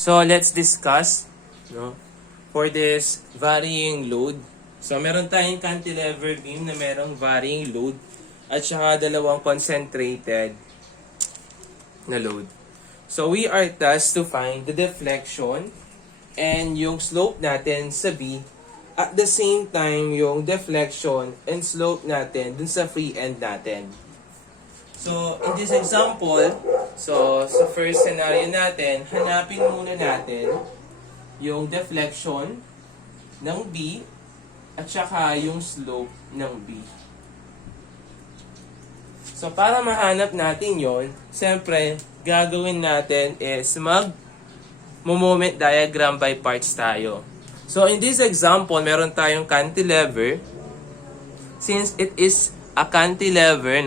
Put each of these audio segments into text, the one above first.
So let's discuss, no, for this varying load. So meron tayong cantilever beam na merong varying load at saka dalawang concentrated na load. So we are tasked to find the deflection and yung slope natin sa B, at the same time yung deflection and slope natin dun sa free end natin. So in this example, so sa first scenario natin, hanapin muna natin yung deflection ng B at saka yung slope ng B. So para mahanap natin yon, siyempre gagawin natin is moment diagram by parts tayo. So in this example, meron tayong cantilever. Since it is a cantilever,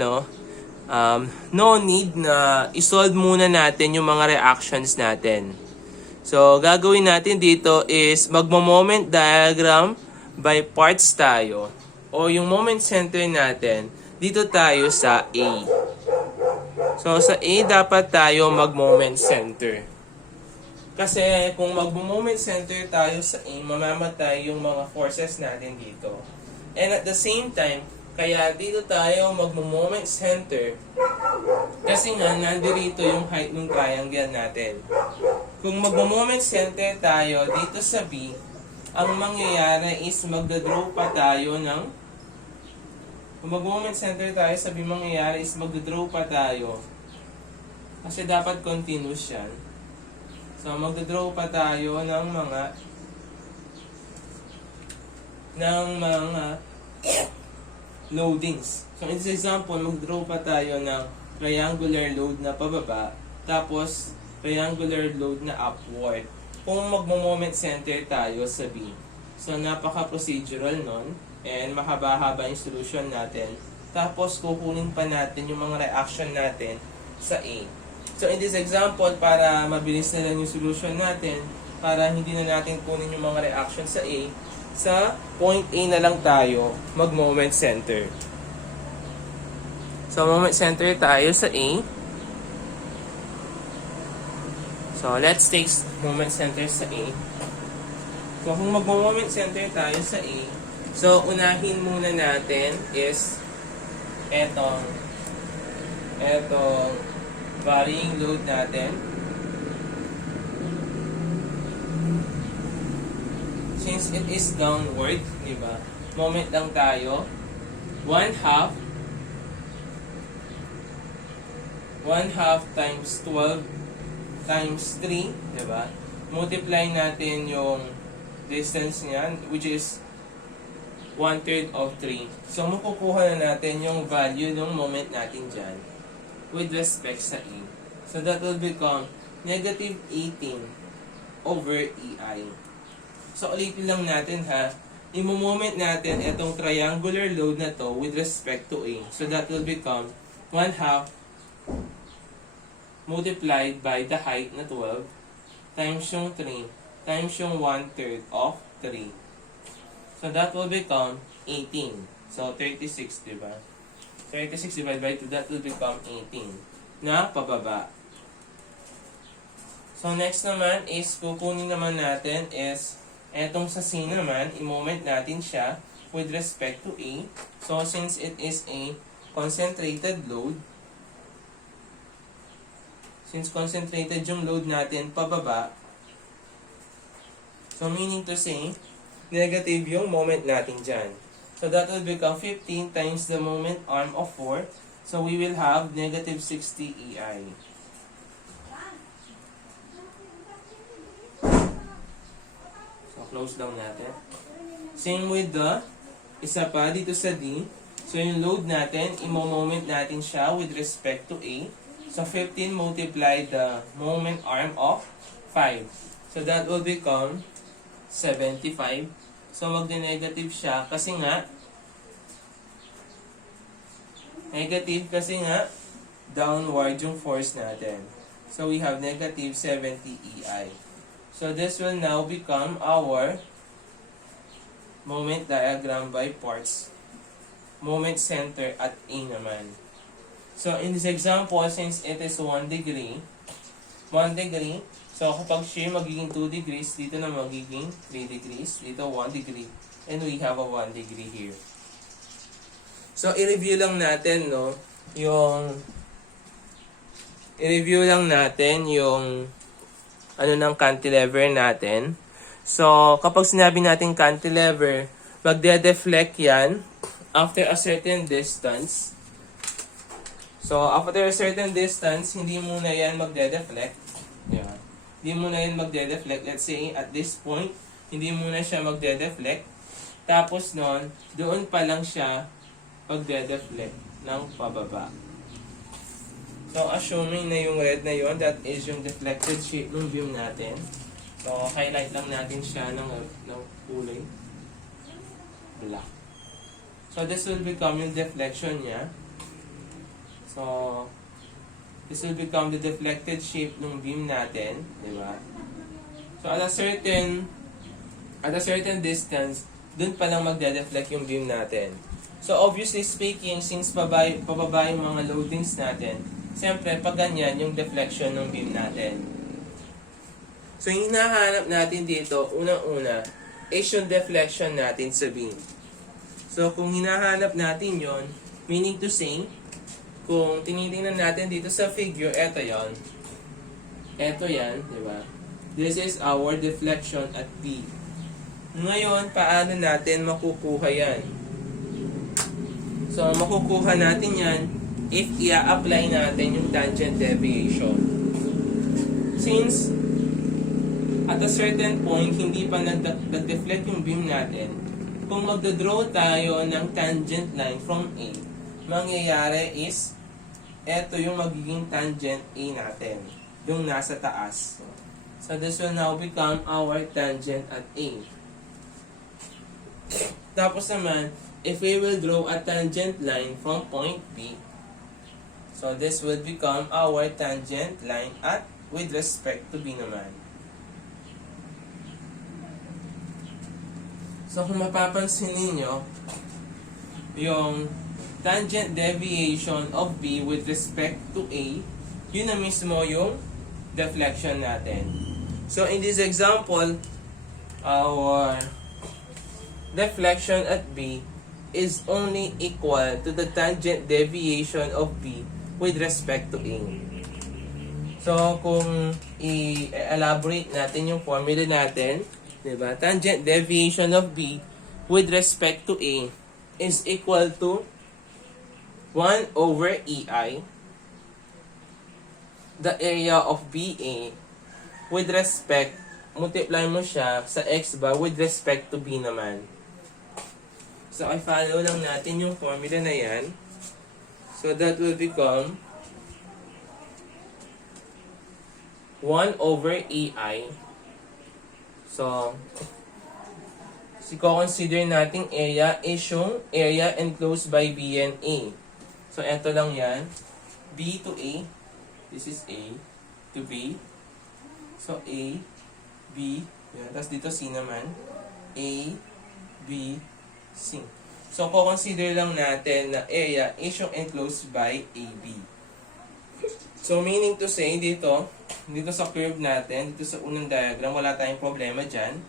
no need na isolve muna natin yung mga reactions natin. So gagawin natin dito is moment diagram by parts tayo. O yung moment center natin, dito tayo sa A. So sa A dapat tayo moment center. Kasi kung moment center tayo sa A, mamamatay yung mga forces natin dito. And at the same time, kaya dito tayo moment center kasi nga nandirito yung height ng triangle natin. Kung moment center tayo dito sa B, ang mangyayari is magdadraw pa tayo ng kung moment center tayo sa B, mangyayari is magdadraw pa tayo kasi dapat continuous yan. So magdadraw pa tayo ng mga loadings. So in this example, mag-draw pa tayo ng triangular load na pababa, tapos triangular load na upward. Kung moment center tayo sa B. So napaka-procedural nun, and mahaba-haba yung solution natin. Tapos kukunin pa natin yung mga reaction natin sa A. So in this example, para mabilis na lang yung solution natin, para hindi na natin kunin yung mga reaction sa A, sa point A na lang tayo mag-moment center. So, moment center tayo sa A. So, let's take moment center sa A. So, kung mag-moment center tayo sa A, so, unahin muna natin is etong varying load natin. Since it is downward, di ba? Moment lang tayo. 1/2 times 12 times 3, di ba? Multiply natin yung distance niyan, which is 1/3 of 3. So, makukuha na natin yung value ng moment natin dyan with respect sa A. So, that will become negative 18 over EI. So, ulitin lang natin ha. I-moment natin itong triangular load na to with respect to A. So, that will become 1/2 multiplied by the height na 12 times yung 3 times yung 1/3 of 3. So, that will become 18. So, 36, diba? 36 divided by 2, that will become 18 na pababa. So, next naman is, kukunin naman natin is etong sa C naman, i-moment natin siya with respect to A. So, since it is a concentrated load, since concentrated yung load natin pababa, so meaning to say, negative yung moment natin dyan. So, that will become 15 times the moment arm of 4. So, we will have negative 60 EI. Close down natin. Same with the isa pa dito sa D. So yung load natin, i-moment natin siya with respect to A. So 15 multiply the moment arm of 5. So that will become 75. So magne-negative siya kasi nga negative kasi nga downward yung force natin. So we have negative 70 EI. So this will now become our moment diagram by parts. Moment center at A naman. So in this example, since it is 1 degree, So, kapag shear magiging 2 degrees, dito na magiging 3 degrees, dito 1 degree, and we have a 1 degree here. So, i-review lang natin, no, yung ano ng cantilever natin. So, kapag sinabi natin cantilever, magde-deflect yan after a certain distance. So, after a certain distance, hindi muna yan magde-deflect. Yan. Hindi muna yan magde-deflect. Let's say, at this point, hindi muna siya magde-deflect. Tapos nun, doon pa lang siya magde-deflect ng pababa. So, assuming na yung red na yun, that is yung deflected shape ng beam natin. So, highlight lang natin siya ng kulay black. So, this will become yung deflection niya. So, this will become the deflected shape ng beam natin, di ba? So, at a certain distance, dun pa lang magde-deflect yung beam natin. So, obviously speaking, since pababa yung mga loadings natin, siyempre, pag ganyan yung deflection ng beam natin. So, yung hinahanap natin dito, unang-una, is yung deflection natin sa beam. So, kung hinahanap natin yon, meaning to say, kung tinitingnan natin dito sa figure, eto yan. Eto yan, di ba? This is our deflection at B. Ngayon, paano natin makukuha yan? So, makukuha natin yan if i-apply natin yung tangent deviation. Since, at a certain point, hindi pa nag-deflect yung beam natin, kung magdodraw tayo ng tangent line from A, mangyayari is, eto yung magiging tangent A natin, yung nasa taas. So, this will now become our tangent at A. Tapos naman, if we will draw a tangent line from point B, so this will become our tangent line at with respect to B naman. So, kung mapapansin ninyo, yung tangent deviation of B with respect to A, yun na mismo yung deflection natin. So, in this example, our deflection at B is only equal to the tangent deviation of B with respect to A. So, kung i-elaborate natin yung formula natin, diba? Tangent deviation of B with respect to A is equal to 1 over EI, the area of BA, with respect, multiply mo siya sa X bar with respect to B naman. So, i-follow lang natin yung formula na yan. So, that will become 1 over EI. So, consider nating area is yung area enclosed by B and A. So, eto lang yan. B to A. This is A to B. So, A, B. Yan. Tapos dito C naman. A, B, C. So, consider lang natin na area is yung enclosed by AB. So, meaning to say, dito sa curve natin, dito sa unang diagram, wala tayong problema dyan.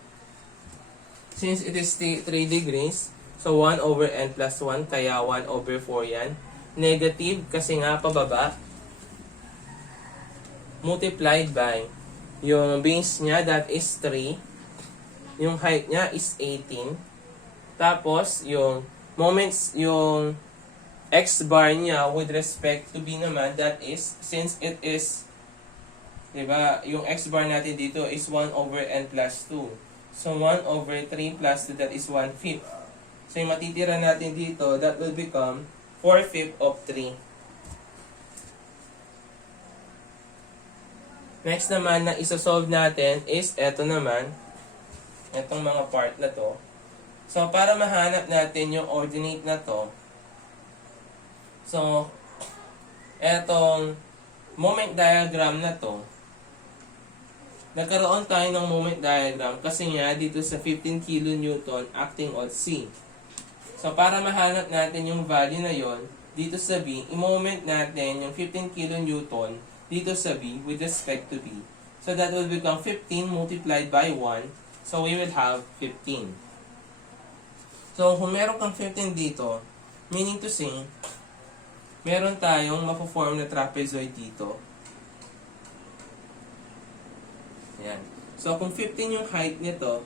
Since it is 3 degrees, so 1 over n plus 1, kaya 1 over 4 yan. Negative, kasi nga pababa, multiplied by yung base niya, that is 3. Yung height niya is 18. Tapos, yung moments, yung x bar niya with respect to B naman, that is, since it is, diba, yung x bar natin dito is 1 over n plus 2. So, 1 over 3 plus 2, that is 1/5. So, yung matitira natin dito, that will become 4/5 of 3. Next naman na isosolve natin is eto naman, etong mga part na to. So, para mahanap natin yung ordinate na to, so, etong moment diagram na to, nagkaroon tayo ng moment diagram kasi nga dito sa 15 kN acting on C. So, para mahanap natin yung value na yon dito sa B, i-moment natin yung 15 kN dito sa B with respect to B. So that will become 15 multiplied by 1. So we will have 15. So kung meron kang 15 dito, meaning to say, meron tayong mapo-form na trapezoid dito. Ayan. So kung 15 yung height nito,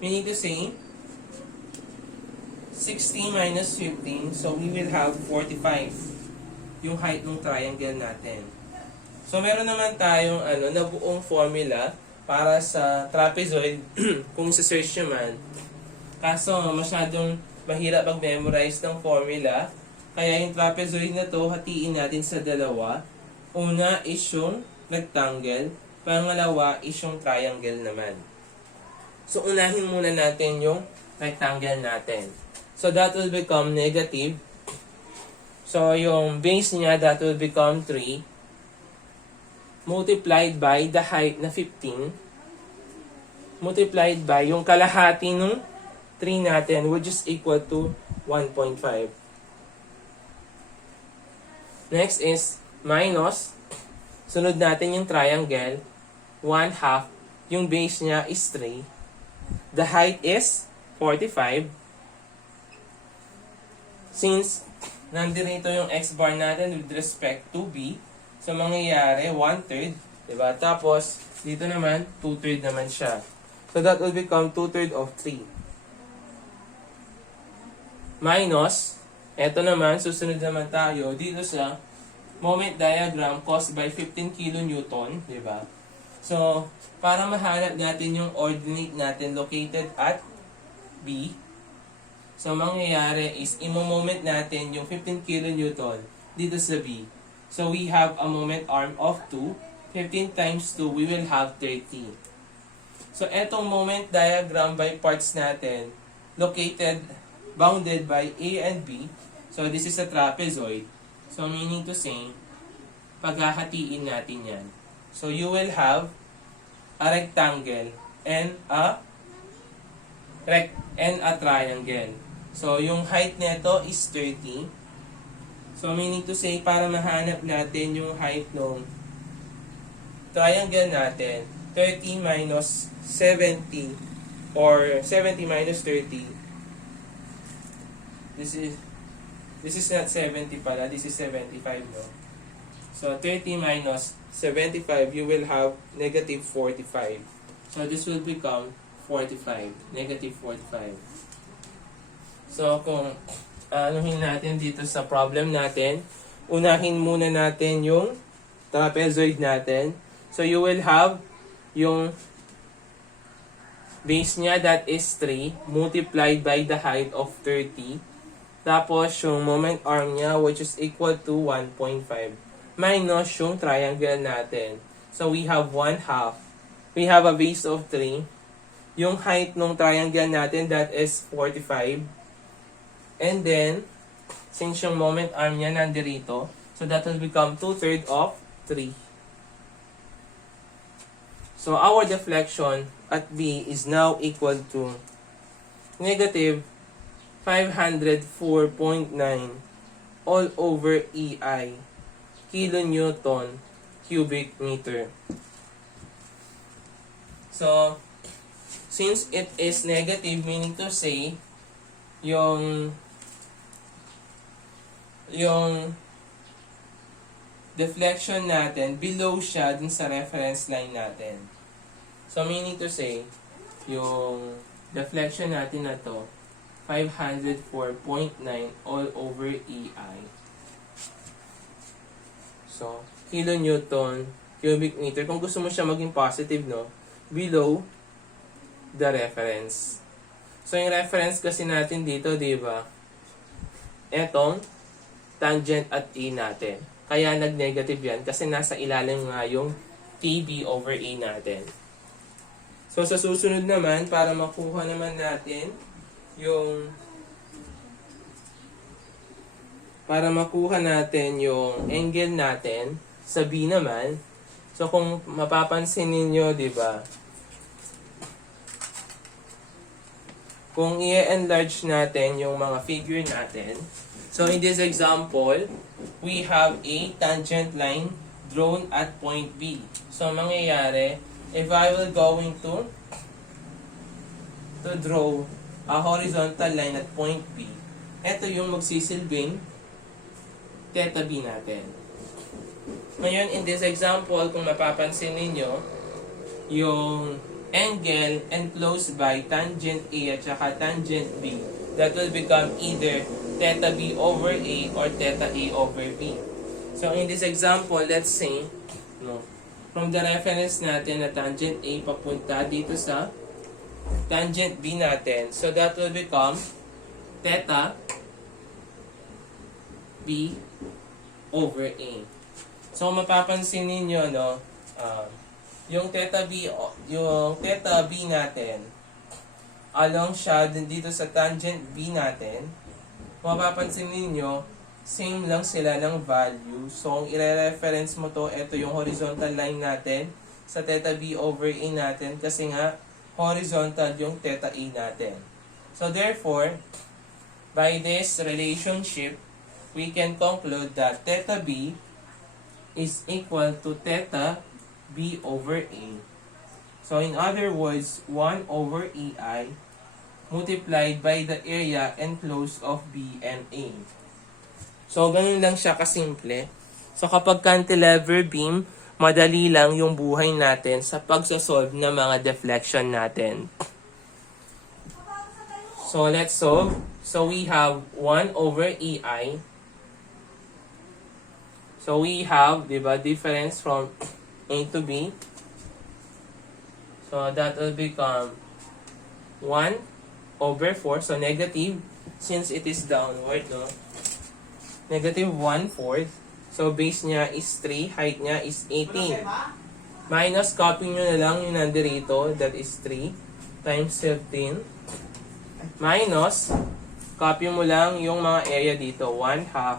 meaning to say, 60 minus 15, so we will have 45 yung height ng triangle natin. So meron naman tayong na buong formula para sa trapezoid kung isa-search nyo man. Kaso masyadong mahirap mag-memorize ng formula. Kaya yung trapezoid na to, hatiin natin sa dalawa. Una is yung rectangle, pangalawa is yung triangle naman. So unahin muna natin yung rectangle natin. So that will become negative. So yung base niya, that will become 3 multiplied by the height na 15 multiplied by yung kalahati ng 3 natin, which is equal to 1.5. Next is minus, sunod natin yung triangle, 1/2, yung base niya is 3, the height is 45. Since nandito yung x bar natin with respect to b, so mangyayari 1/3, diba? Tapos dito naman 2/3 naman siya. So that will become 2/3 of 3. Minus, eto naman, susunod naman tayo dito sa moment diagram caused by 15 kN, di ba? So, para mahanap natin yung ordinate natin located at B, so mangyayari is imo-moment natin yung 15 kN dito sa B. So, we have a moment arm of 2. 15 times 2, we will have 30. So, etong moment diagram by parts natin, bounded by A and B. So, this is a trapezoid. So, meaning to say, paghahatiin natin yan. So, you will have a rectangle and a triangle. So, yung height nito is 30. So, meaning to say, para mahanap natin yung height ng triangle natin, 30 minus 70 or 70 minus 30. This is not 70 pala, this is 75, no? So 30 minus 75, you will have negative 45. So this will become 45, negative 45. So kung anuhin natin dito sa problem natin, unahin muna natin yung trapezoid natin. So you will have yung base niya, that is 3, multiplied by the height of 30. Tapos yung moment arm niya, which is equal to 1.5. Minus yung triangle natin. So we have 1/2. We have a base of 3. Yung height ng triangle natin, that is 45. And then, since yung moment arm niya nandirito, so that will become 2/3 of 3. So our deflection at B is now equal to negative 504.9 all over EI kilonewton cubic meter. So, since it is negative, meaning to say, yung deflection natin, below siya dun sa reference line natin. So, meaning to say, yung deflection natin na to, 504.9 all over EI. So, kilonewton cubic meter. Kung gusto mo siya maging positive, no? Below the reference. So, yung reference kasi natin dito, di ba? Etong tangent at E natin. Kaya nag-negative yan kasi nasa ilalim nga yung TB over A natin. So, sa susunod naman, para makuha naman natin yung angle natin sa B naman. So, kung mapapansin ninyo, di ba? Kung i-enlarge natin yung mga figure natin. So, in this example, we have a tangent line drawn at point B. So, mangyayari, if I will going to draw a horizontal line at point B, ito yung magsisilbing theta B natin. Ngayon, in this example, kung mapapansin ninyo, yung angle enclosed by tangent A at saka tangent B, that will become either theta B over A or theta A over B. So, in this example, let's say, from the reference natin na tangent A papunta dito sa tangent B natin, so that will become theta B over A. So, mapapansin ninyo, yung theta B natin, along siya dito sa tangent B natin, mapapansin ninyo, same lang sila ng value. So, kung i-reference mo to, ito yung horizontal line natin sa theta B over A natin kasi nga, horizontal yung theta A natin. So, therefore, by this relationship, we can conclude that theta B is equal to theta B over A. So, in other words, 1 over EI multiplied by the area enclosed of B and A. So, ganun lang siya kasimple. So, kapag cantilever beam, madali lang yung buhay natin sa pagsasolve ng mga deflection natin. So, let's solve. So, we have 1 over EI. So, we have, difference from A to B. So, that will become 1 over 4. So, negative, since it is downward, Negative 1/4. So, base niya is 3, height niya is 18. Minus, copy nyo na lang yung nandirito, that is 3 times 15. Minus, copy mo lang yung mga area dito, 1/2,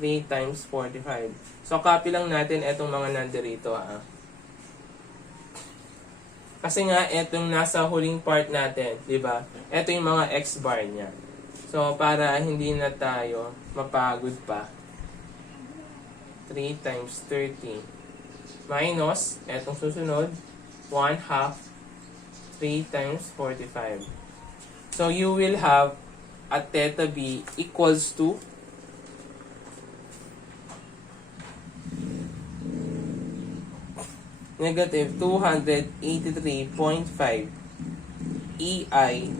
3 times 45. So, copy lang natin itong mga nandirito. Kasi nga, itong nasa huling part natin, di ba? Ito yung mga x-bar niya. So, para hindi na tayo mapagod pa. 3 times 30. Minus, etong susunod, 1/2, 3 times 45. So, you will have a theta B equals to negative 283.5 EI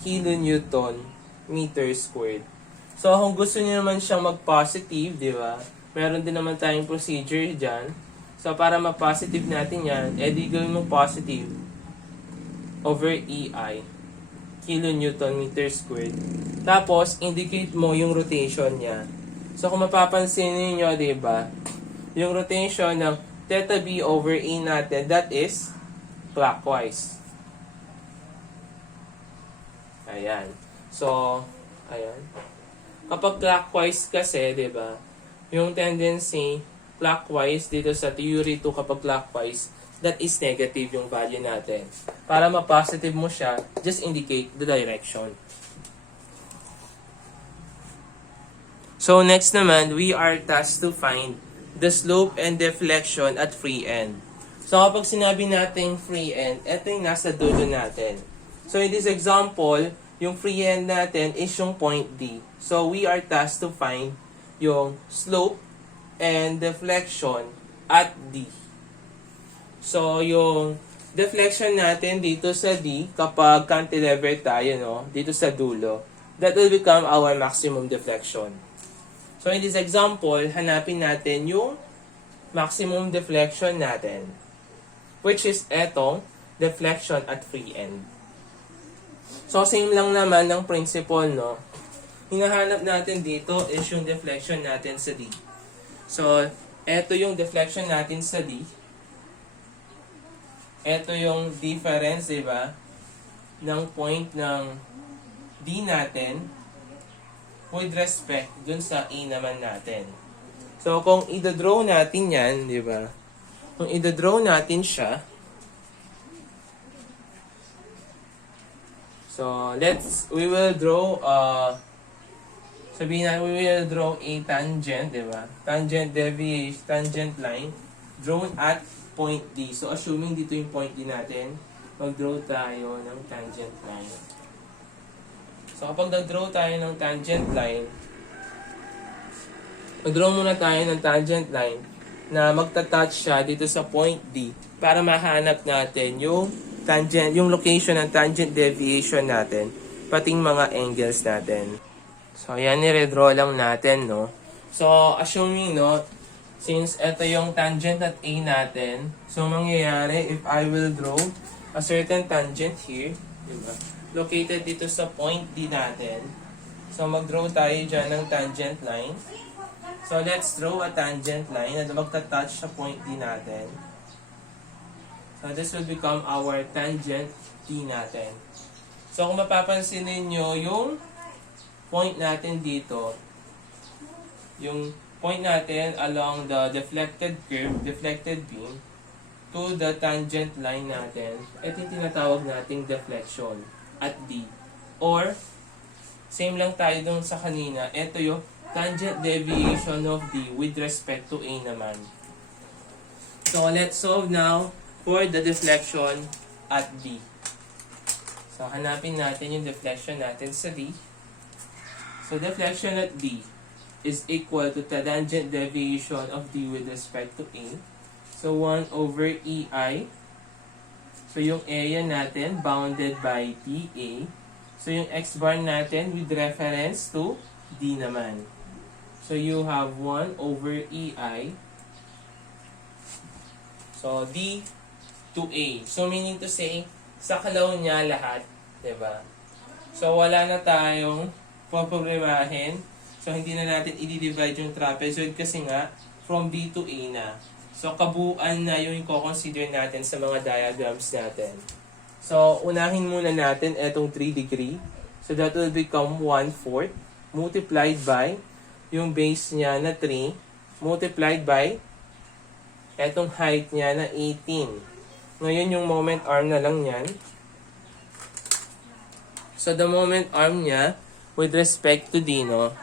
kilonewton meter squared. So, kung gusto niyo naman siyang mag-positive, di ba? Meron din naman tayong procedure dyan. So, para ma-positive natin yan, edi gawin mo positive over EI, kilonewton meter squared. Tapos, indicate mo yung rotation niya. So, kung mapapansin niyo, di ba? Yung rotation ng theta B over A natin, that is clockwise. Ayan. So, ayan. Kapag clockwise kasi, di ba? Yung tendency clockwise dito sa theory 2 kapag clockwise, that is negative yung value natin. Para ma-positive mo siya, just indicate the direction. So next naman, we are tasked to find the slope and deflection at free end. So kapag sinabi natin free end, ito yung nasa dulo natin. So in this example, yung free end natin is yung point D. So we are tasked to find yung slope and deflection at D. So, yung deflection natin dito sa D, kapag cantilever tayo, dito sa dulo, that will become our maximum deflection. So, in this example, hanapin natin yung maximum deflection natin, which is etong deflection at free end. So, same lang naman ng principle, hinahanap natin dito is yung deflection natin sa D. So, eto yung deflection natin sa D. Eto yung difference, diba, ng point ng D natin with respect dun sa A naman natin. So, kung i-draw natin yan, diba, kung i-draw natin siya, so, we will draw Sabihin na, we will draw a tangent, di ba? Tangent deviation, tangent line, drawn at point D. So, assuming dito yung point D natin, mag-draw tayo ng tangent line. So, kapag nag-draw tayo ng tangent line, mag-draw muna tayo ng tangent line na magta-touch siya dito sa point D para mahanap natin yung tangent, yung location ng tangent deviation natin, pating mga angles natin. So, yan, nire-draw lang natin, no? So, assuming, no, since ito yung tangent at A natin, so, mangyayari, if I will draw a certain tangent here, diba? Located dito sa point D natin. So, mag-draw tayo dyan ng tangent line. So, let's draw a tangent line na magta-touch sa point D natin. So, this will become our tangent D natin. So, kung mapapansin ninyo, yung point natin dito, yung point natin along the deflected curve, deflected beam, to the tangent line natin, ito yung tinatawag nating deflection at D. Or, same lang tayo dun sa kanina, ito yung tangent deviation of D with respect to A naman. So, let's solve now for the deflection at D. So, hanapin natin yung deflection natin sa D. So, deflection at D is equal to the tangent deviation of D with respect to A. So, 1 over EI. So, yung area natin bounded by TA. So, yung X bar natin with reference to D naman. So, you have 1 over EI. So, D to A. So, meaning to say, sa kalaw niya lahat. Diba? So, wala na tayong poproblemahin. So, hindi na natin i-divide yung trapezoid kasi nga, from B to A na. So, kabuuan na yung i-consider natin sa mga diagrams natin. So, unahin muna natin etong 3 degree. So, that will become 1/4 multiplied by yung base niya na 3 multiplied by etong height niya na 18. Ngayon, yung moment arm na lang yan. So, the moment arm niya with respect to D, no?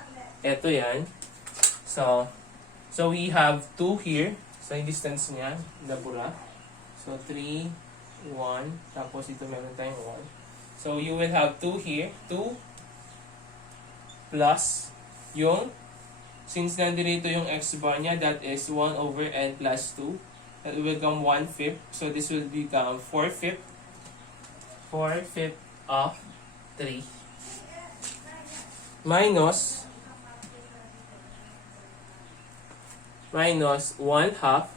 Ito yan. So we have 2 here. So, yung distance niya, nabura. So, 3, 1. Tapos, ito meron tayong 1. So, you will have 2 here. 2 plus yung, since nandito yung X bar niya, that is 1 over N plus 2. That will become 1/5. So, this will become 4/5. 4/5 of 3. Minus 1/2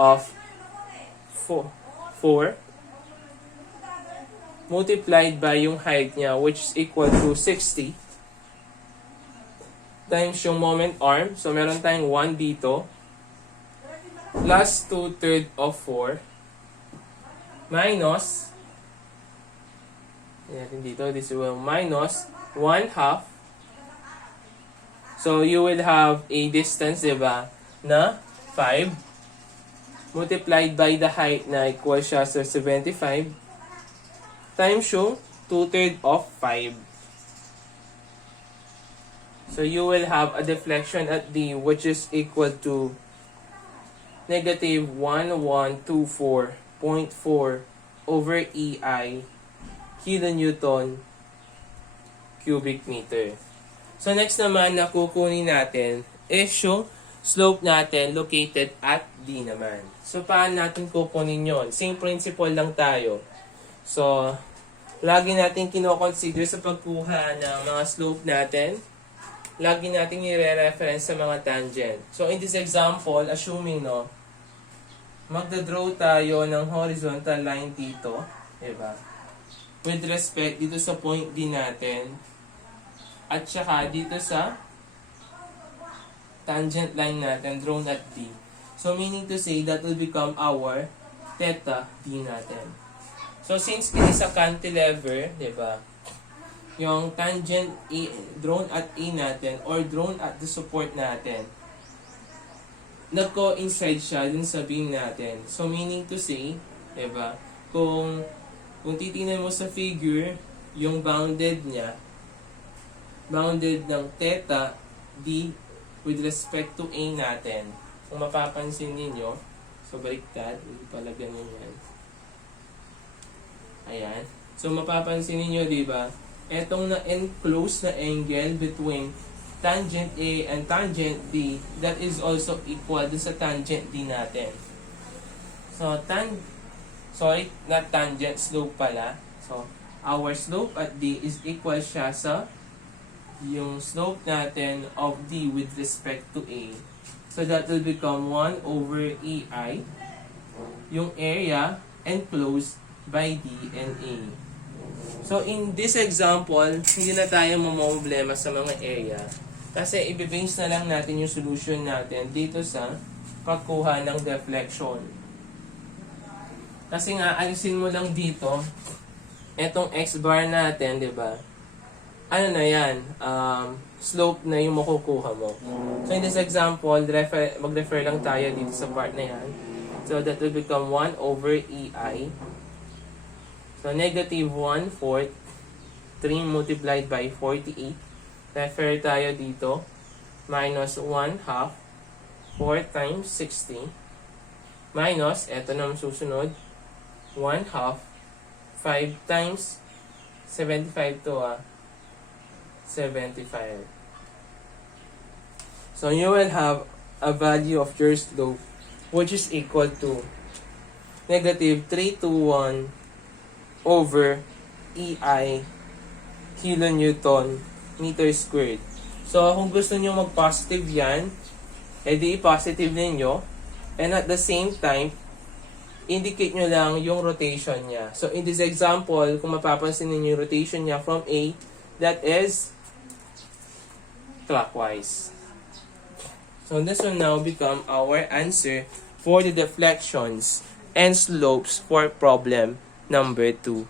of 4 multiplied by yung height niya, which is equal to 60 times yung moment arm. So, meron tayong 1 dito plus 2/3 of 4 minus dito, this will minus 1/2. So, you will have a distance, diba, na 5 multiplied by the height na equal siya sa 75 times yung 2/3 of 5. So, you will have a deflection at D which is equal to negative 1124.4 over EI kilonewton cubic meter. So, next naman na kukunin natin is yung slope natin located at D naman. So, paano natin kukunin yon? Same principle lang tayo. So, lagi natin kino-consider sa pagkuha ng mga slope natin, lagi natin i-reference sa mga tangent. So, in this example, assuming, no, magda-draw tayo ng horizontal line dito, diba? With respect dito sa point D natin, at saka dito sa tangent line natin, drawn at D. So, meaning to say, that will become our theta D natin. So, since it is a cantilever, diba, yung tangent A, drawn at A natin, or drawn at the support natin, nag-coincide siya dun sa beam natin. So, meaning to say, diba, kung titingnan mo sa figure, yung bounded niya, bounded ng theta d with respect to A natin. Kung mapapansin ninyo, so baliktad, hindi pala ganun yan. Ayan. So mapapansin ninyo, di ba? Etong na-enclose na angle between tangent A and tangent D, that is also equal dun sa tangent D natin. So, not tangent, slope pala. So, our slope at D is equal siya sa yung slope natin of D with respect to A. So, that will become 1 over EI, yung area enclosed by D and A. So, in this example, hindi na tayo mamumblema sa mga area. Kasi i-base na lang natin yung solution natin dito sa pagkuha ng deflection. Kasi nga, ayusin mo lang dito, etong x-bar natin, di ba? Ano na yan? Slope na yung makukuha mo. So, in this example, mag-refer lang tayo dito sa part na yan. So, that will become 1 over EI. So, negative 1/4, 3 multiplied by 48. Refer tayo dito. Minus 1/2, 4 times 60. Minus, eto na susunod, 1/2, 5 times 75 to 75. So, you will have a value of your slope which is equal to negative 321 over EI kilonewton meter squared. So, kung gusto nyo mag-positive yan, edi i-positive ninyo. And at the same time, indicate nyo lang yung rotation niya. So, in this example, kung mapapansin ninyo yung rotation niya from A, that is clockwise. So, this will now become our answer for the deflections and slopes for problem number 2.